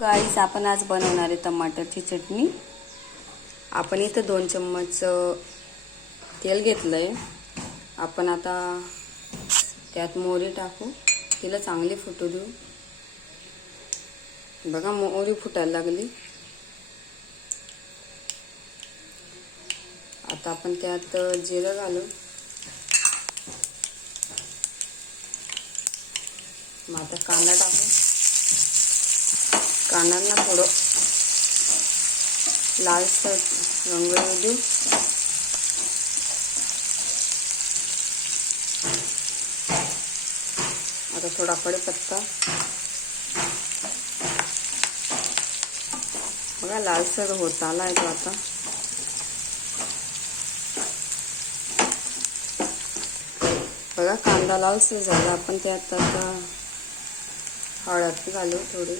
गाईस, आपण आज बनवणार आहे टमाटरची चटणी। आपण इथं 2 चम्मच तेल घेतलंय। आपण आता त्यात मोहरी टाकू, तिला चांगली फुटू देऊ। बघा मोहरी फुटायला लागली। आता आपण त्यात जिरं घालू। मग आता कांदा टाकू। कांद्यांना थोडं लालसर रंग येऊ देऊ। आता थोडा कढीपत्ता, बघा लालसर होत आलाय तो आता। बघा कांदा लालसर झाला। आपण त्यात आता हळद घालू थोडी।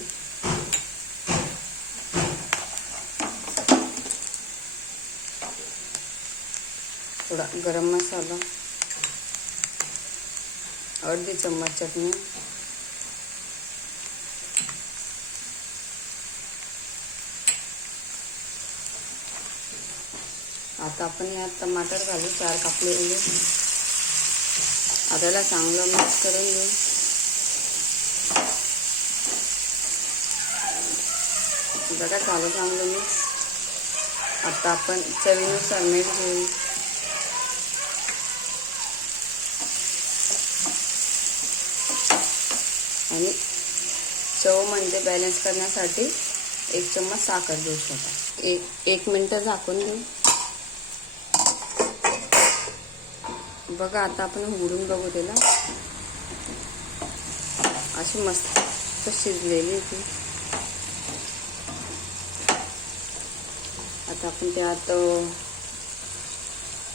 थोड़ा गरम मसाला, अर्धी चम्मच चटनी, आता आपण यात टमाटर घालू 4 कापलेले। आता याला चांगलं मिक्स करून घेऊ। बघा झालं चांगलं मिक्स। आता आपण चवीनुसार मीठ घेऊ। आणि चव म्हणजे बॅलन्स करण्यासाठी 1 चम्मच साखर देऊ शकता। एक मिनिट झाकून देऊ। बघा आता आपण उघडून बघू त्याला, अशी मस्त शिजलेली ती। आता आपण त्यात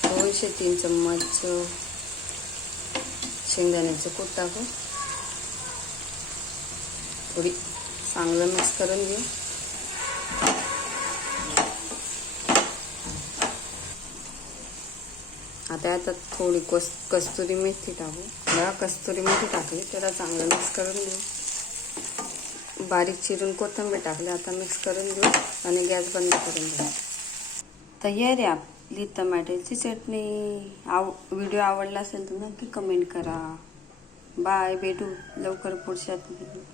2 ते 3 चम्मच शेंगदाण्याचं कूट टाकू। थोडी चांगलं मिक्स करून घेऊ। आता यात थोडी कस्तुरी मेथी टाकू। बघा कस्तुरी मेथी टाकली, त्याला चांगलं मिक्स करून घेऊ। बारीक चिरून कोथिंबीर टाकली। आता मिक्स करून घेऊ आणि गॅस बंद करून घेऊ। तयार आहे आपली टमाटरची चटणी। व्हिडिओ आवडला असेल तर नक्की कमेंट करा। बाय, भेटू लवकर पुढच्या